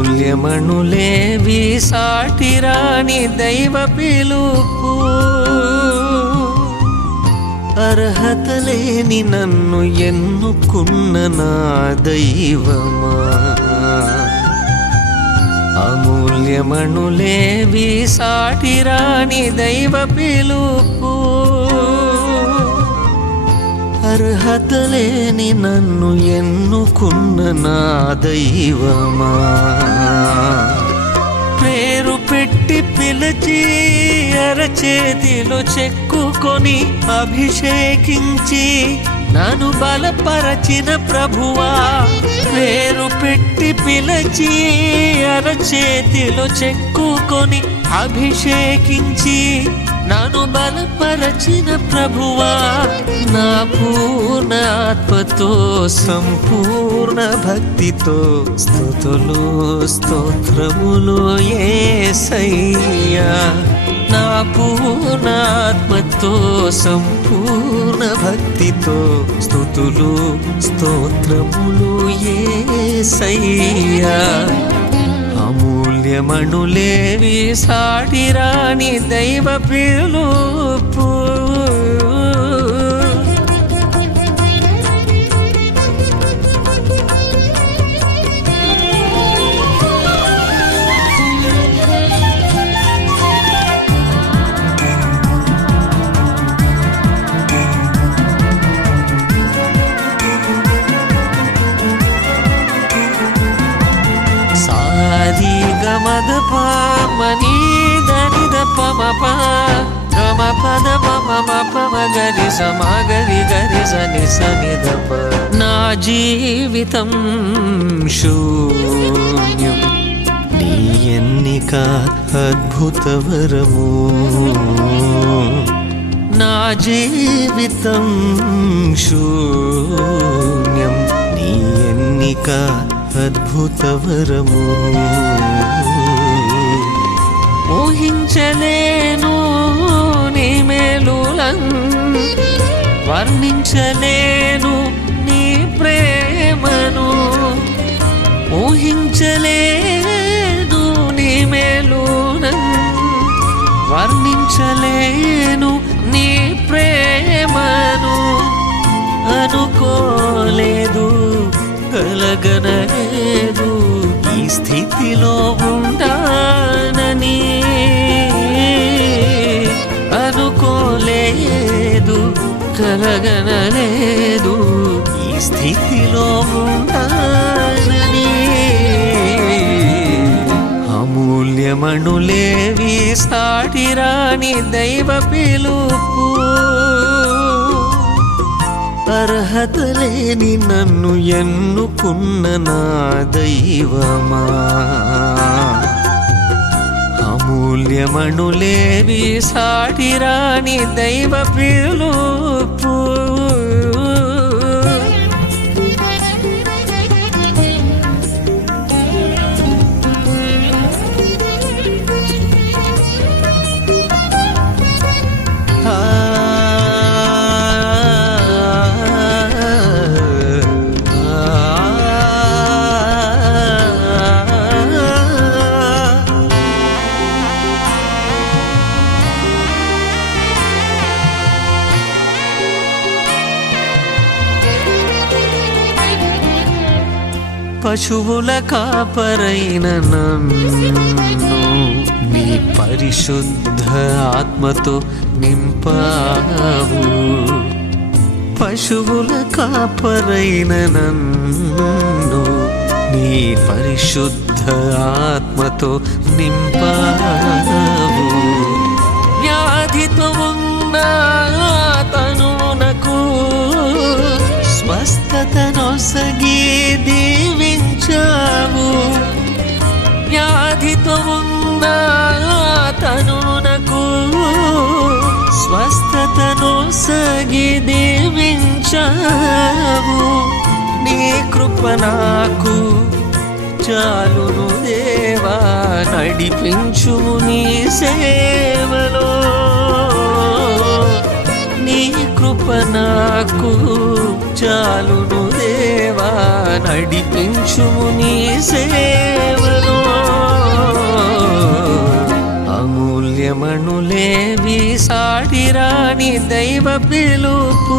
అమూల్యమణులేవి సాటిరాని దైవ పిలుపు, అర్హత లేని నన్ను ఎన్నుకున్న నా దైవమా. అమూల్యమణులేవి సాటిరాని దైవ పిలుపు, అర్హత లేని నన్ను ఎన్నుకున్న నా దైవమా. పేరు పెట్టి పిలిచి అరచేతిలో చెక్కుకొని అభిషేకించి నన్ను బలపరచిన ప్రభువా. పేరు పెట్టి పిలిచి అరచేతిలో చెక్కుకొని అభిషేకించి నన్ను బలపరచిన ప్రభువా. నా పూర్ణ ఆత్మతో సంపూర్ణ భక్తితో స్తుతులు స్తోత్రములు యేసయ్యా. నా పూర్ణ ఆత్మతో సంపూర్ణ భక్తితో స్తుతులు స్తోత్రములు యేసయ్యా. అమూల్యమణులేవి సాటిరాని దైవ పిలుపు, గమద పమని దని ద పమ ప గమ పద పమ పమ గరి సమ గరి గరి సని సని ద ప. నా జీవితం శూన్యం, నీ ఎన్నిక అద్భుత వరము. నా జీవితం శూన్యం, నీ ఎన్నిక అద్భుత వరము. ఊహించలేను నీ మేలులను, వర్ణించలేను నీ ప్రేమను. ఊహించలేను నీ మేలులను, వర్ణించలేను నీ ప్రేమను. అనుకోలేదు కలగనలేదు ఈ స్థితిలో ఉంటానని. అనుకోలేదు కలగనలేదు ఈ స్థితిలో ఉంటానని. అమూల్యమణులేవి సాటిరాని దైవ పిలుపు, అర్హత లేని నన్ను ఎన్నుకున్న నా దైవమా. అమూల్యమణులేవి సాటిరాని దైవ పిలుపు, పశువుల కాపరైన నన్ను నీ పరిశుద్ధ ఆత్మతో నింపావు. పశువుల కాపరైన నన్ను నీ పరిశుద్ధ ఆత్మతో నింపావు. వ్యాధితో ఉన్న తనునకు స్వస్థతనొసగి దీవించావు. వ్యాధితో ఉన్న తనునకు స్వస్థతనొసగి దీవించావు. నీ కృప నాకు చాలును దేవా, నడిపించుము నీ సేవలో. నీ కృప నాకు చాలును దేవా, నడిపించుము నీ సేవలో. రాని దైవ పిలుపు